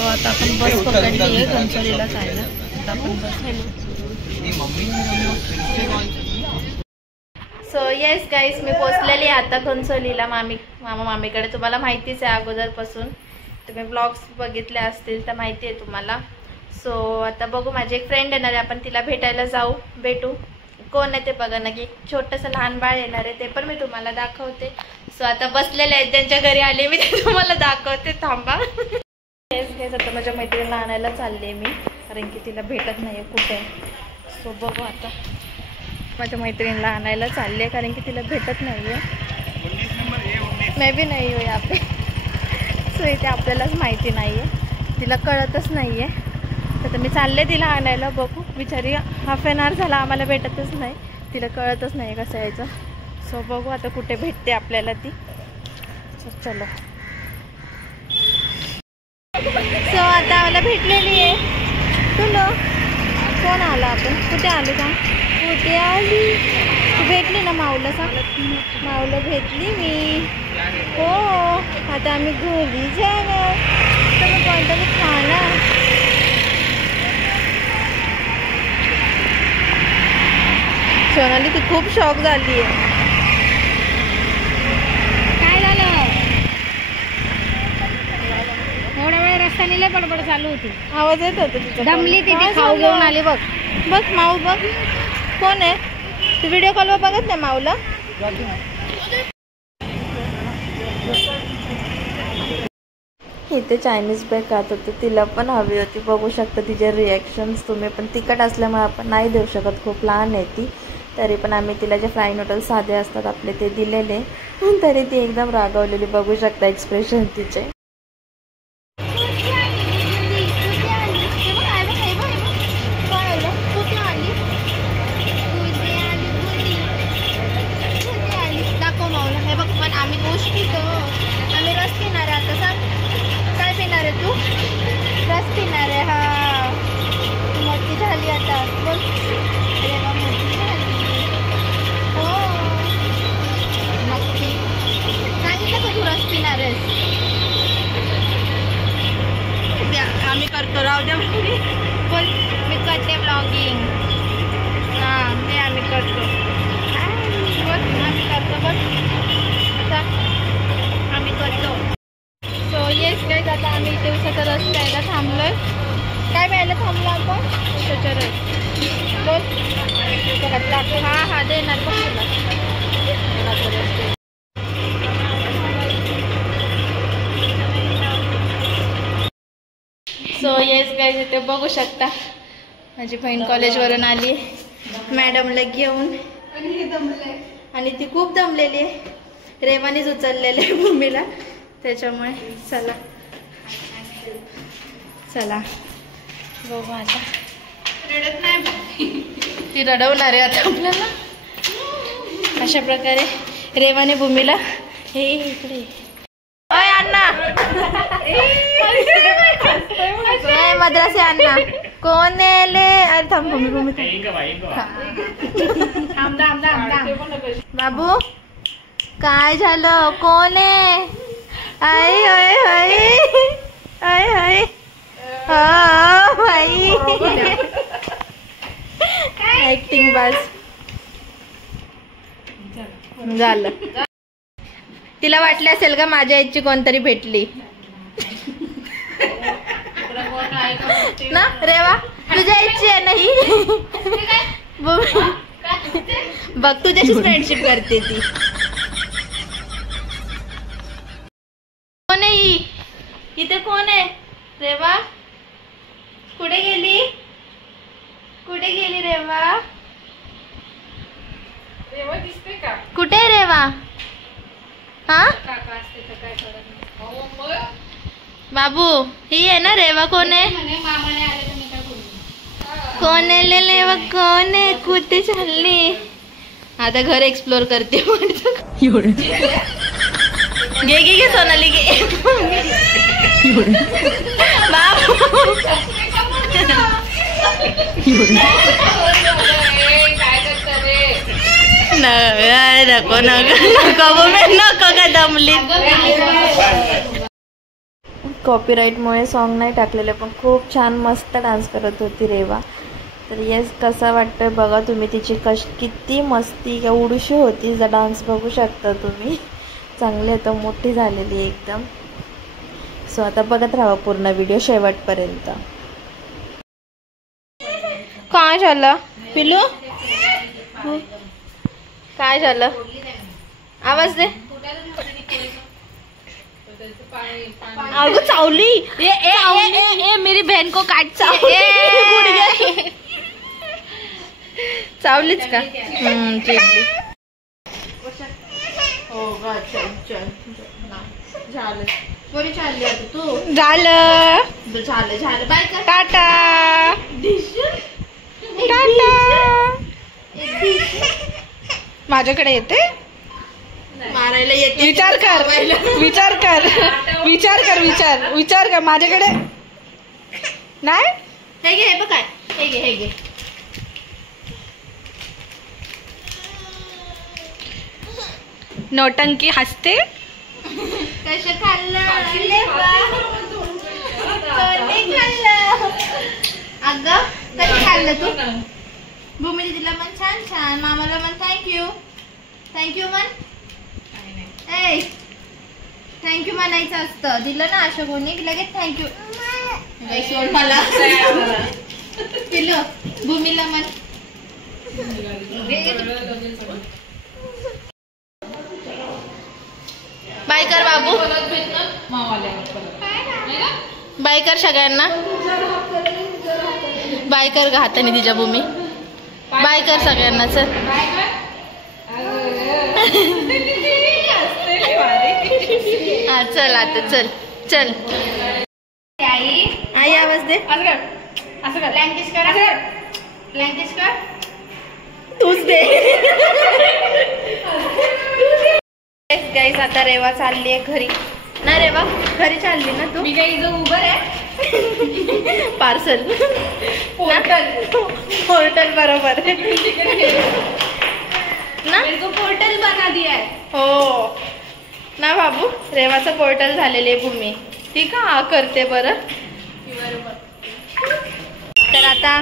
So आता आपण बस पकडली आहे घनसोलीला जायला. आता आपण बस. सो येस गाईस, मी पोचलेली आता घनसोलीला मामा मामीकडे. तुम्हाला माहितीच आहे अगोदरपासून, तुम्ही ब्लॉग्स बघितले असतील तर माहिती आहे तुम्हाला. सो आता बघू, माझी एक फ्रेंड येणार आहे, आपण तिला भेटायला भेटू. कोण आहे ते बघा ना, की छोटंसं लहान बाळ येणार आहे, ते पण मी तुम्हाला दाखवते. सो आता बसलेले आहेत, त्यांच्या घरी आले मी, ते तुम्हाला दाखवते, थांबा. येस आता माझ्या मैत्रिणीला आणायला चालले मी, कारण की तिला भेटत नाही आहे कुठे. सो बघू आता, माझ्या मैत्रिणीला आणायला चालले कारण की तिला भेटत नाही आहे. मे बी नाही हो यापे. सो इथे आपल्यालाच माहिती नाही आहे, तिला कळतच नाही आहे. तर मी चालले तिला आणायला. बघू, बिचारी हाफ एन आवर झाला आम्हाला भेटतच नाही, तिला कळतच नाही कसं यायचं. सो बघू आता कुठे भेटते आपल्याला ती. चलो. सो आता मला भेटलेली आहे. तुला कोण आला, आपण कुठे आलो का, कुठे आली तू, भेटली ना माऊला, सांग. माऊला भेटली मी. हो आता आम्ही घरी जाणार, तुम्ही कोणतरी खाणार. सोनाली ती खूप शॉक झाली आहे. काय झालं, एवढा वेळ रस्त्याने लय बडबड चालू होती, आवाज येत होता तिचा. दमली ती, खाऊ घेऊन आली. बघ बघ माऊ, बघ कोण आहे. तू व्हिडिओ कॉलवर बघत नाही माऊला. इथे चायनीज बॅग खात होते, तिला पण हवी होती. बघू शकता तिचे रिॲक्शन्स तुम्ही पण. तिखट असल्यामुळे आपण नाही देऊ शकत, खूप लहान आहे ती. तरी पण आम्ही तिला जे फ्राय नूडल्स साधे असतात आपले ते दिलेले, तरी ती एकदम रागावलेली. बघू शकता एक्सप्रेशन तिचे. आम्ही गोष्ट पितो, आम्ही रस पिणार आहे. आता सांग काय पिणार आहे तू? रस पिणार आहे. हा मोठी झाली आता, बोल. अरे वा, मोठी झाली. हो नक्की सांगितलं का तू रस पिणार आहेस? आम्ही करतो, राहू द्या. बोल, मी करते ब्लॉगिंग. हां ते आम्ही करतो. बोल, आम्ही करतो. बोल, आम्ही करतो. सो येस गाईज, आता आम्ही इथे उसाचा रस प्यायला थांबलोय. काय प्यायला थांबलो आपण? उसाचा रस. बोल बघा. हा हा देणार बघ तुला. सो येस गाईज, इथे बघू शकता माझी बहीण कॉलेजवरून आली मॅडमला घेऊन, आणि ती खूप दमलेली आहे. रेवानीच उचललेले आहे मम्मीला, त्याच्यामुळे. चला चला बघू आता. रडत नाही, ती रडवणार आहे आता आपल्याला. अशा प्रकारे रेवाने भूमीला, हे इकडे अण्णा मद्रासी अण्णा कोण आले. अरे थांब भूमी, भूमी बाबू काय झालं, कोण आहे? आई होय होय आय हाय भाई ऍक्टिंग बस झालं. तिला वाटलं असेल का माझ्या आईची कोणतरी भेटली ना. रेवा तुझ्या आईची आहे नाही, बघ तुझ्याशीच फ्रेंडशिप करते ती. कोण आहे इथे, कोण आहे? रेवा कुठे गेली, कुठे गेली रेवा? रेवा दिसते का? कुठे आहे रेवा? हा बाबू ही आहे ना रेवा. कोण आहे? कोण आहे रेवा? कोण आहे? कुठे चालली? आता घर एक्सप्लोर करते. घे घे घे सोनाली घे. बाबू नको नको नको नको का दमली. कॉपीराईटमुळे सॉन्ग नाही टाकलेले, पण खूप छान मस्त डान्स करत होती रेवा. तर येस, कसा वाटतोय बघा तुम्ही. तिची किती मस्ती एवढीशी होती. तिचा डान्स बघू शकता तुम्ही. चांगली तर मोठी झालेली एकदम. सो आता बघत राहा पूर्ण व्हिडिओ शेवटपर्यंत. काय झालं पिलू? काय झालं? आवाज दे. अगं चावली. ए मेरी बहन को काट. चावलीच का? चिडली. हो ग, चल झालं. बरी चालली आता तू. झालं बाय कर. टाटा. माझ्याकडे येते मारायला येते. विचार कर माझ्याकडे नाही. हे घे, हे बघ काय. हे घे. नौटंकी हसते. कसं खाल्लं अगं? कसं खाल्लं तू? भूमी दीदीला म्हण छान. मामाला म्हण थँक्यू म्हण. ए थँक्यू म्हणायचं असतं. दिलं ना अशा कोणी लगेच थँक्यू. सोड मला. पिलं भूमीला म्हण. बाय कर बाबू. बाय कर सगळ्यांना. बाय कर ग हाताने तिच्या भूमी. बाय कर सगळ्यांना. चल हा चल आता चल. आई आवाज दे. असं कर. लँकेश कर. तूच दे. गाईस आता रेवा चालली आहे घरी ना. रेवा घरी चालली ना तू? मी काही जो उभं आहे. पार्सल पोर्टल बरोबर ना. पोर्टल बना दिया है. हो ना बाबू. रेवाचं पोर्टल झालेले भूमी. ती का करते बरं. तर आता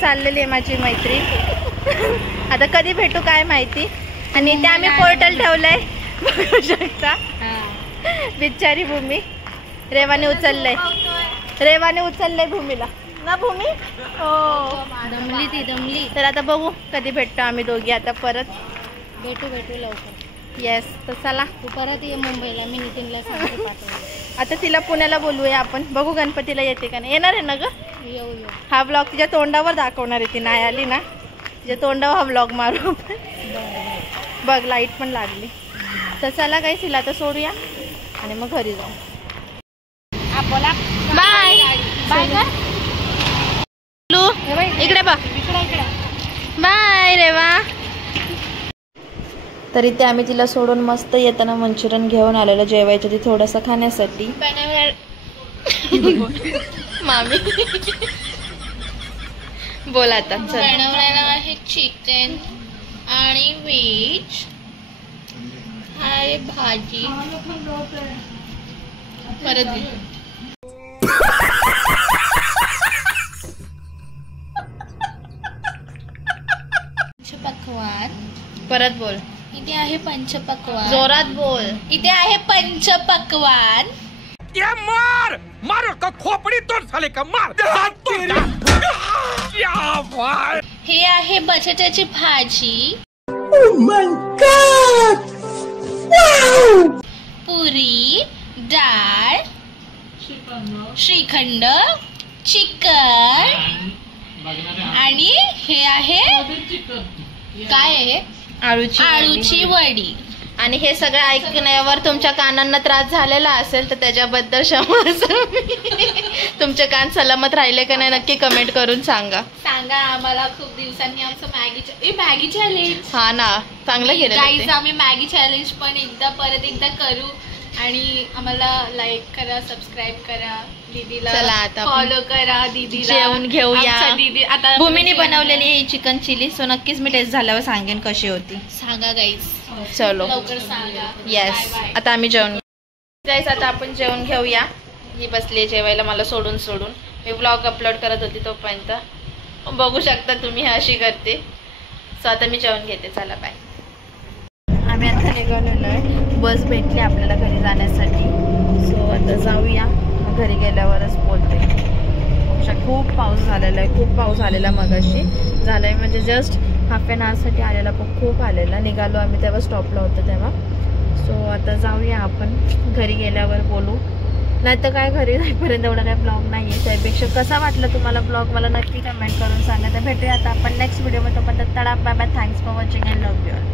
चाललेली आहे माझी मैत्रीण. आता कधी भेटू काय माहिती. आणि ते आम्ही पोर्टल ठेवलंय बघू शकता. बिचारी भूमी. रेवाने उचललंय भूमीला ना. भूमी हो दमली. तर आता बघू कधी भेटतो आम्ही दोघी आता परत. भेटू लवकर. येस. तर चला तू परत ये मुंबईला. मी नितीनला सांगते पाठवलं. आता तिला पुण्याला बोलवूया आपण. बघू गणपतीला येते का नाही. येणार आहे ना ग. येऊ. हा ब्लॉग तिच्या तोंडावर दाखवणार आहे. ती नाही आली ना तिच्या तोंडावर हा ब्लॉग मारू आपण. बघ लाईट पण लागली. तर चला काही तिला तर सोडूया आणि मग घरी जाऊ. बोला बाय. इकडे बघ. बाय रेवा. तरी ते आम्ही तिला सोडून मस्त येताना मंचुरियन घेऊन आलेलं जेवायचं ती थोडंसं खाण्यासाठी. मामी बोल आता. बनवलेलं आहे चिकन आणि व्हेज. आहे भाजी. परत पंचपक्वान. परत बोल. इथे आहे पंचपक्वान. जोरात बोल. इथे आहे पंचपक्वान. मार का खोपडी तोड झाले का. मार. हे आहे बटाट्याची भाजी. पुरी, डाळ, श्रीखंड, चिकन आणि हे आहे काय आहे आळूची वडी. आणि हे सगळं ऐकण्यावर तुमच्या कानांना त्रास झालेला असेल तर त्याच्याबद्दल क्षमा. तुमचे कान सलामत राहिले का नाही नक्की कमेंट करून सांगा. आम्हाला खूप दिवसांनी आमचं मॅगी चॅलेंज. हा ना चांगलं केलं. गाईज आम्ही मॅगी चॅलेंज पण परत एकदा करू. आणि आम्हाला लाईक करा, सबस्क्राईब करा, दीदीला चला आता फॉलो करा, दीदीला जेवण घेऊया. दीदी आता भूमीने बनवलेली ही चिकन चिली. सो नक्कीच मी टेस्ट झाल्यावर सांगेन कशी होती. सांगा गाईज. चलो लवकर सांगा. येस. आता आम्ही जेवण गाईज आता आपण जेवण घेऊया. ही बसली जेवायला मला सोडून मी ब्लॉग अपलोड करत होती तोपर्यंत बघू शकता तुम्ही अशी करते. सो आता मी जेवण घेते. चला बाय. आम्ही आता निघालेलो आहे. बस भेटली आपल्याला घरी जाण्यासाठी. सो आता जाऊया. मग घरी गेल्यावरच बोलते. खूप पाऊस झालेला आहे. खूप पाऊस आलेला मगाशी झालाय म्हणजे जस्ट हाफ एन आवरसाठी आलेला पण खूप आलेला. निघालो आम्ही तेव्हा स्टॉपला होतो तेव्हा. सो आता जाऊया आपण. घरी गेल्यावर बोलू. नाही तर काय घरी जाईपर्यंत एवढा काय ब्लॉग नाही आहे. त्यापेक्षा कसा वाटला तुम्हाला ब्लॉग मला नक्की कमेंट करून सांगा. तर भेटूया आता आपण नेक्स्ट व्हिडिओमध्ये. तोपर्यंत तडा bye bye. Thanks for watching and love you all.